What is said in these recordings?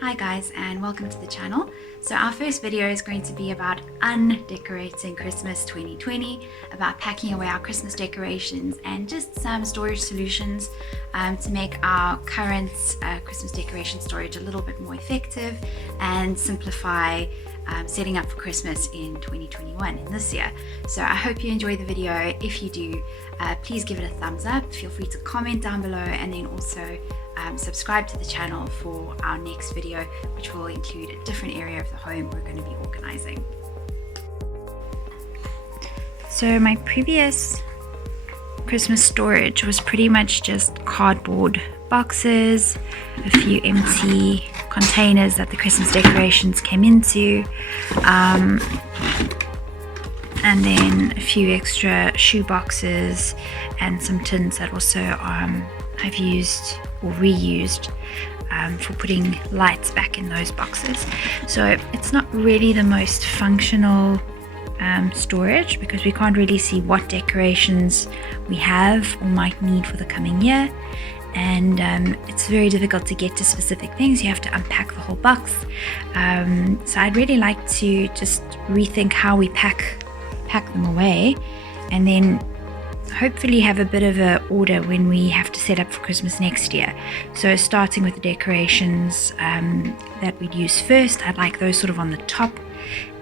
Hi guys, and welcome to the channel. So our first video is going to be about undecorating Christmas 2020, about packing away our Christmas decorations and just some storage solutions to make our current Christmas decoration storage a little bit more effective and simplify setting up for Christmas in 2021 in this year. So I hope you enjoy the video. If you do, please give it a thumbs up. Feel free to comment down below, and then also subscribe to the channel for our next video, which will include a different area of the home we're going to be organizing. So my previous Christmas storage was pretty much just cardboard boxes, a few empty containers that the Christmas decorations came into, and then a few extra shoe boxes and some tins that also I've used or reused for putting lights back in those boxes. So it's not really the most functional storage, because we can't really see what decorations we have or might need for the coming year, and it's very difficult to get to specific things. You have to unpack the whole box. So I'd really like to just rethink how we pack them away, and then hopefully have a bit of a order when we have to set up for Christmas next year. So starting with the decorations that we'd use first, I'd like those sort of on the top,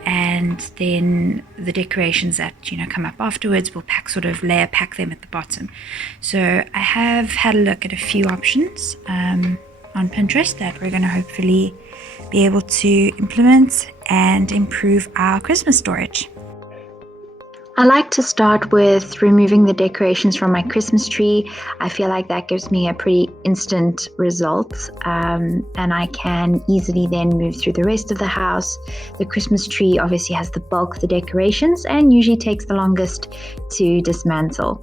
and then the decorations that come up afterwards, we'll layer pack them at the bottom. So I have had a look at a few options on Pinterest that we're going to hopefully be able to implement and improve our Christmas storage. I like to start with removing the decorations from my Christmas tree. I feel like that gives me a pretty instant result, and I can easily then move through the rest of the house. The Christmas tree obviously has the bulk of the decorations and usually takes the longest to dismantle.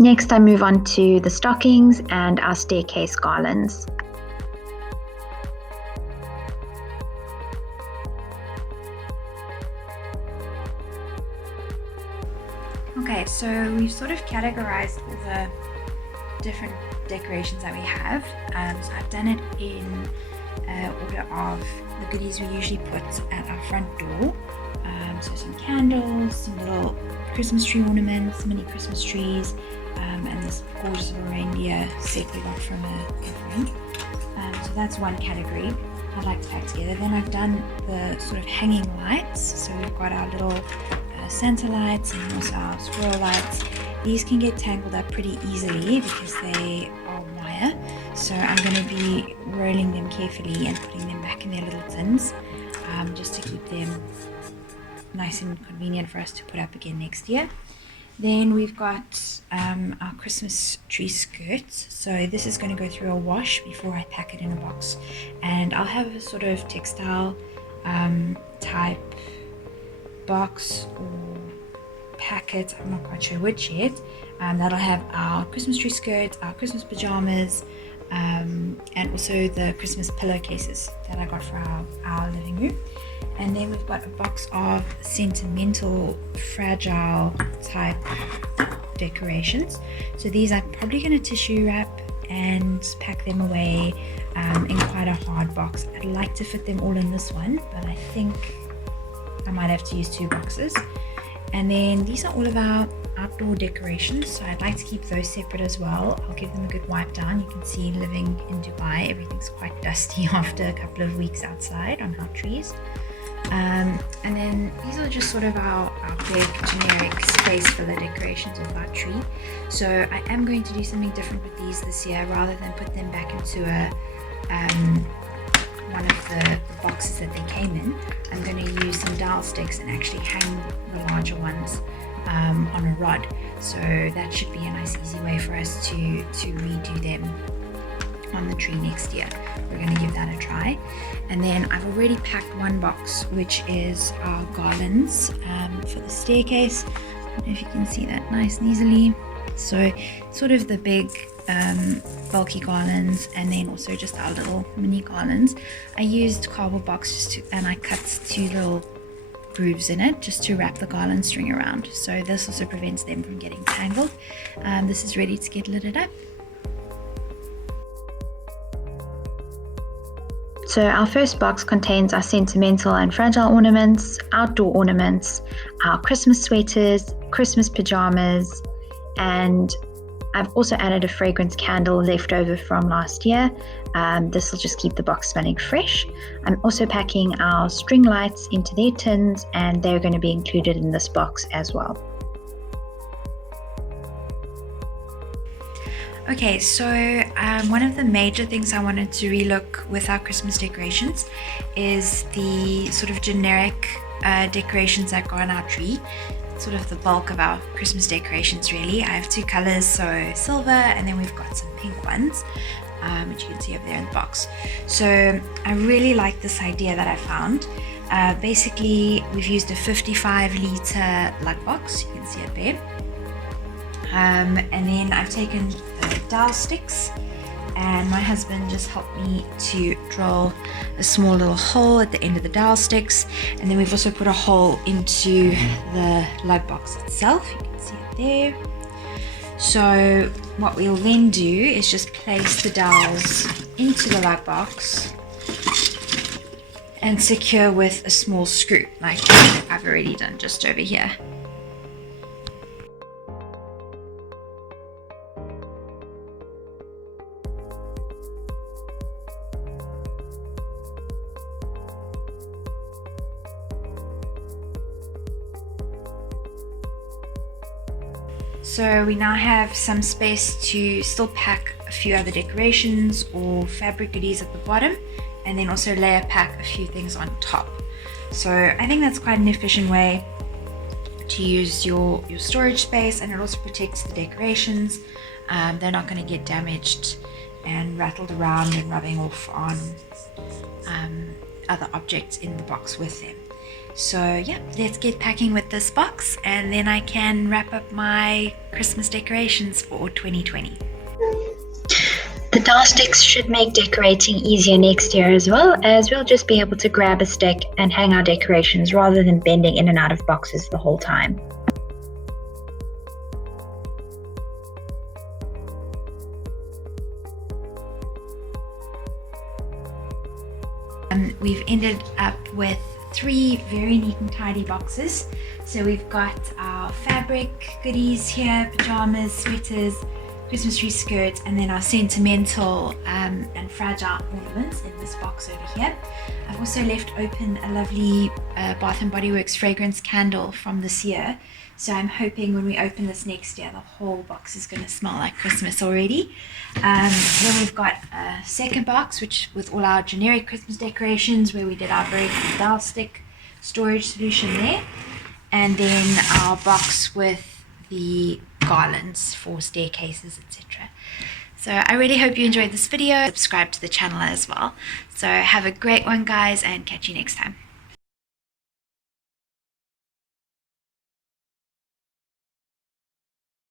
Next, I move on to the stockings and our staircase garlands. Okay, so we've sort of categorized all the different decorations that we have. So I've done it in order of the goodies we usually put at our front door. So some candles, some little Christmas tree ornaments, mini Christmas trees, and this gorgeous little reindeer set we got from a friend. So that's one category I'd like to pack together. Then I've done the sort of hanging lights. So we've got our little Santa lights and also our squirrel lights. These can get tangled up pretty easily because they are wire. So I'm going to be rolling them carefully and putting them back in their little tins, just to keep them nice and convenient for us to put up again next year. Then we've got our Christmas tree skirts. So this is going to go through a wash before I pack it in a box, and I'll have a sort of textile type box or packet, I'm not quite sure which yet, that'll have our Christmas tree skirts, our Christmas pajamas, and also the Christmas pillowcases that I got for our living room. And then we've got a box of sentimental, fragile type decorations. So these I'm probably going to tissue wrap and pack them away in quite a hard box. I'd like to fit them all in this one, but I think I might have to use two boxes. And then these are all of our outdoor decorations, so I'd like to keep those separate as well. I'll give them a good wipe down. You can see, living in Dubai, everything's quite dusty after a couple of weeks outside on our trees. And then these are just sort of our big generic space filler decorations of our tree. So I am going to do something different with these this year. Rather than put them back into one of the boxes that they came in, I'm going to use some dowel sticks and actually hang the larger ones on a rod. So that should be a nice easy way for us to redo them on the tree next year. We're going to give that a try. And then I've already packed one box, which is our garlands for the staircase. I don't know if you can see that nice and easily. So sort of the big bulky garlands, and then also just our little mini garlands. I used cardboard boxes and I cut 2 little grooves in it just to wrap the garland string around, so this also prevents them from getting tangled. This is ready to get lidded up. So our first box contains our sentimental and fragile ornaments, outdoor ornaments, our Christmas sweaters, Christmas pajamas, and I've also added a fragrance candle left over from last year. This will just keep the box smelling fresh. I'm also packing our string lights into their tins, and they're going to be included in this box as well. Okay, so one of the major things I wanted to relook with our Christmas decorations is the sort of generic decorations that go on our tree. Sort of the bulk of our Christmas decorations really. I have 2 colors, so silver, and then we've got some pink ones, which you can see over there in the box. So I really like this idea that I found. Basically, we've used a 55-litre lug box, you can see it there. And then I've taken dowel sticks, and my husband just helped me to drill a small little hole at the end of the dowel sticks, and then we've also put a hole into the lug box itself, you can see it there. So what we'll then do is just place the dowels into the lug box and secure with a small screw, like I've already done just over here. So we now have some space to still pack a few other decorations or fabric goodies at the bottom, and then also layer pack a few things on top. So I think that's quite an efficient way to use your storage space, and it also protects the decorations. They're not going to get damaged and rattled around and rubbing off on other objects in the box with them. So yeah, let's get packing with this box, and then I can wrap up my Christmas decorations for 2020. The dowel sticks should make decorating easier next year, as well as we'll just be able to grab a stick and hang our decorations rather than bending in and out of boxes the whole time. We've ended up with 3 very neat and tidy boxes. So we've got our fabric goodies here, pajamas, sweaters, Christmas tree skirts, and then our sentimental and fragile ornaments in this box over here. I've also left open a lovely Bath & Body Works fragrance candle from this year. So I'm hoping when we open this next year, the whole box is going to smell like Christmas already. Then we've got a second box, which with all our generic Christmas decorations, where we did our very cool dowel stick storage solution there. And then our box with the garlands for staircases, etc. So I really hope you enjoyed this video. Subscribe to the channel as well. So have a great one, guys, and catch you next time.